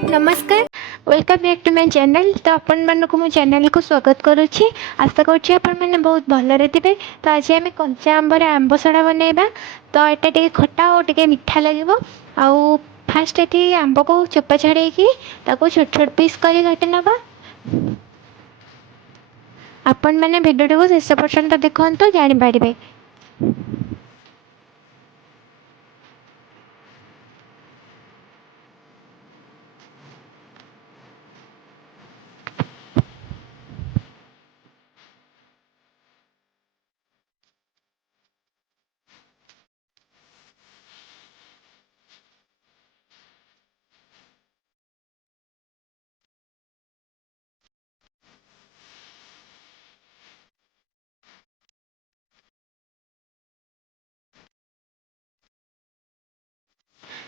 नमस्कार। Welcome back to my channel. तो आपण मानक मो चैनल को स्वागत करुच्ची। आशा करुच्ची आपण मैंने बहुत भलरे थे। तो आज आम कंचा आंबर आंबसड़ा बनइबा। तो यहाँ टे खट्टा और टे मिठा लगे। आउ फास्ट ये आंब को चोपा छाड़ी छोट छोट पीस कर काटि नवा। आपण मैंने भिडियो को शेष पर्यंत देखते जानीपारे।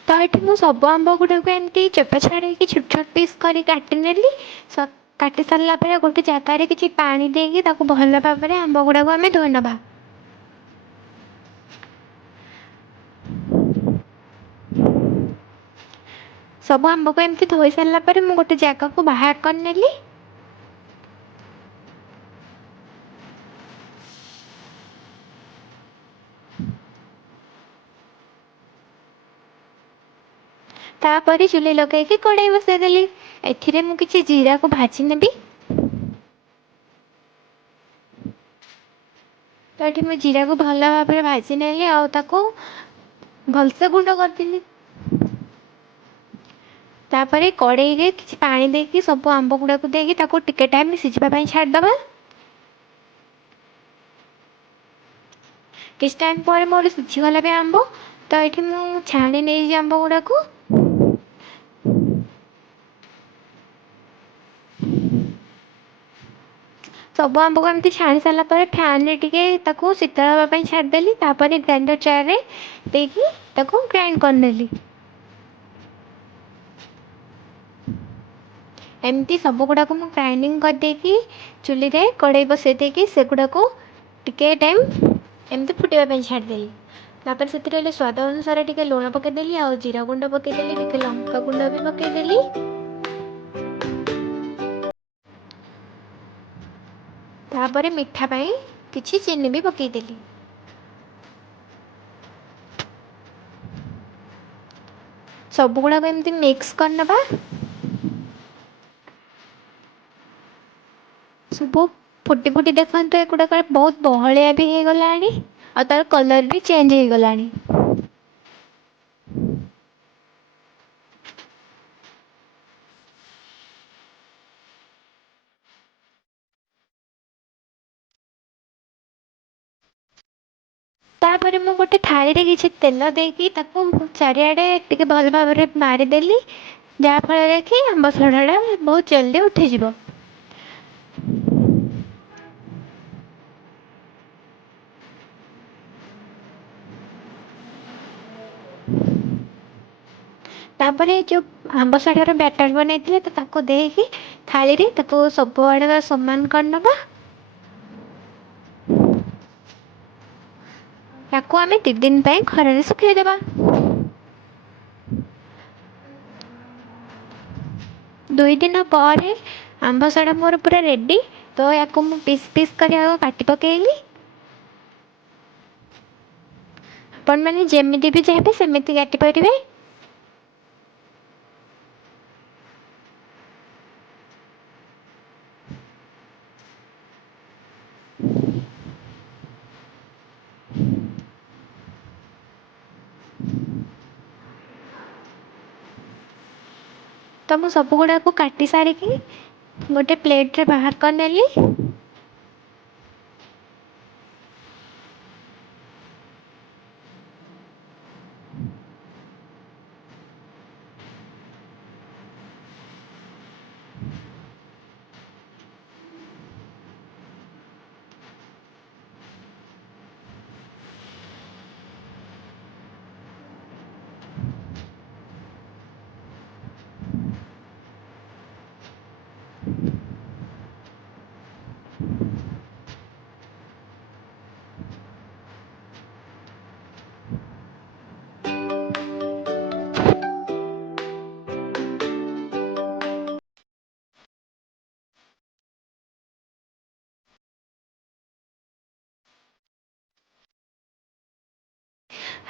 तो ये मुझे सब आंब गुड़ा को एमती चोपा छाड़ी छोट छोट पीस कर काटिनेली। काटि सारापर गोटे जगार कि पा देकी भल भाव में आंब गुड़ा को आम धोई नवा। सब आंब को एमती धोई सारापर मुझे गोटे जगह को बाहर करनेली। तापर चुले लगे कड़ाई बसईदेली। एथिरे मु किछि जीरा को भाजी नेबी। तो ये मुझे जीरा को भल भाव में भाजी नेली भलसे गुंड करदेली। तापर कड़ाई रे किछि पानी देकी सब आंब गुड़ा को देकी टिके टाइम सिझापी छाड़दबा। किस टाइम पर मोर सिझीगला भी आंब। तो ये मुझे छाणी नहीं आंब गुड़ा को। सब आंब को एमती छाणी सारापर फैन रे टिके शीतल हाँवाई छाड़देली। ग्राइंडर जार रे देकी ग्राइंड करनेली। एमती सब गुड़ा को ग्राइंडिंग करदेकी चुली रे कड़ाई बसई देकी से गुड़ा को टिके टाइम एमती फुटापी छाड़देली। तापर से स्वाद अनुसार टिके लुण पकईदेली। आ जीरा गुंड पकईदेली। टिके लंका गुंड भी पकईदेली। तापर मिठा पाई किछि चीनी भी पकईदेली। सब गुड़ा को एमती मिक्स करनबा। सब फुटी फुटी देखते एगुड़ाक बहुत बहलिया भी हो गला। आ तार कलर भी चेंज हो गला। तापर मु गोटे थाली रे किछि तेल देकी चारिआडे टिके भल भाव में मारिदेली। जहाँफल कि आंब सड़ाटा बहुत जल्दी उठीଯିବ। तापर जो आंब सड़ार बैटर बनई देकी थाली रे सब आड़े समान करनबा। याको आम 2 दिन खरारे सुखेदेबा। 2 दिन पर आंब सड़ा मोर पूरा रेडी। तो या पीस पीस कर काटी पकेली। आपण मैंने जमी भी चाहे सेमती काटी पारे। तो मुझ सब गुड़ा को काटी सारिकी गोटे प्लेट रे बाहर करनेली।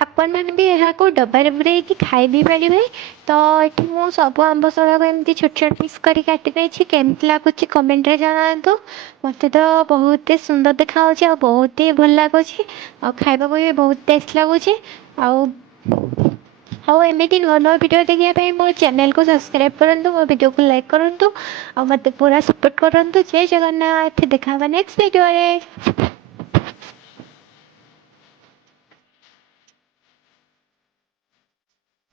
ଆପଣମାନେ ବି ଏହାକୁ ଡବାରେ ପୂରେଇକି ଖାଇ ବି ପାରିବେ। ତ ଏଠି ମୁଁ ସବୁ ଆମ୍ବସଡ଼ାକୁ ଏମିତି ଛୋଟ ଛୋଟ ପିସ୍ କରି କାଟି ଦେଇଛି। କେମିତି ଲାଗୁଛି କମେଣ୍ଟରେ ଜଣାନ୍ତୁ। ମୋତେ ତ ବହୁତ ସୁନ୍ଦର ଦେଖାହେଉଛି ଆଉ ବହୁତ ହି ଭଲ ଲାଗୁଛି। ଆଉ ଖାଇବାକୁ ବି ବହୁତ ଟେଷ୍ଟ ଲାଗୁଛି। ଆଉ ଆଉ ଏମିତି ନୂଆ ନୂଆ ଭିଡ଼ିଓ ଦେଖିବା ପାଇଁ ମୋ ଚ୍ୟାନେଲକୁ ସବସ୍କ୍ରାଇବ୍ କରନ୍ତୁ, ମୋ ଭିଡ଼ିଓକୁ ଲାଇକ୍ କରନ୍ତୁ ଆଉ ମୋତେ ପୁରା ସପୋର୍ଟ କରନ୍ତୁ। ଜୟ ଜଗନ୍ନାଥ। ଦେଖା ହେବା ନେକ୍ସଟ ଭିଡ଼ିଓରେ।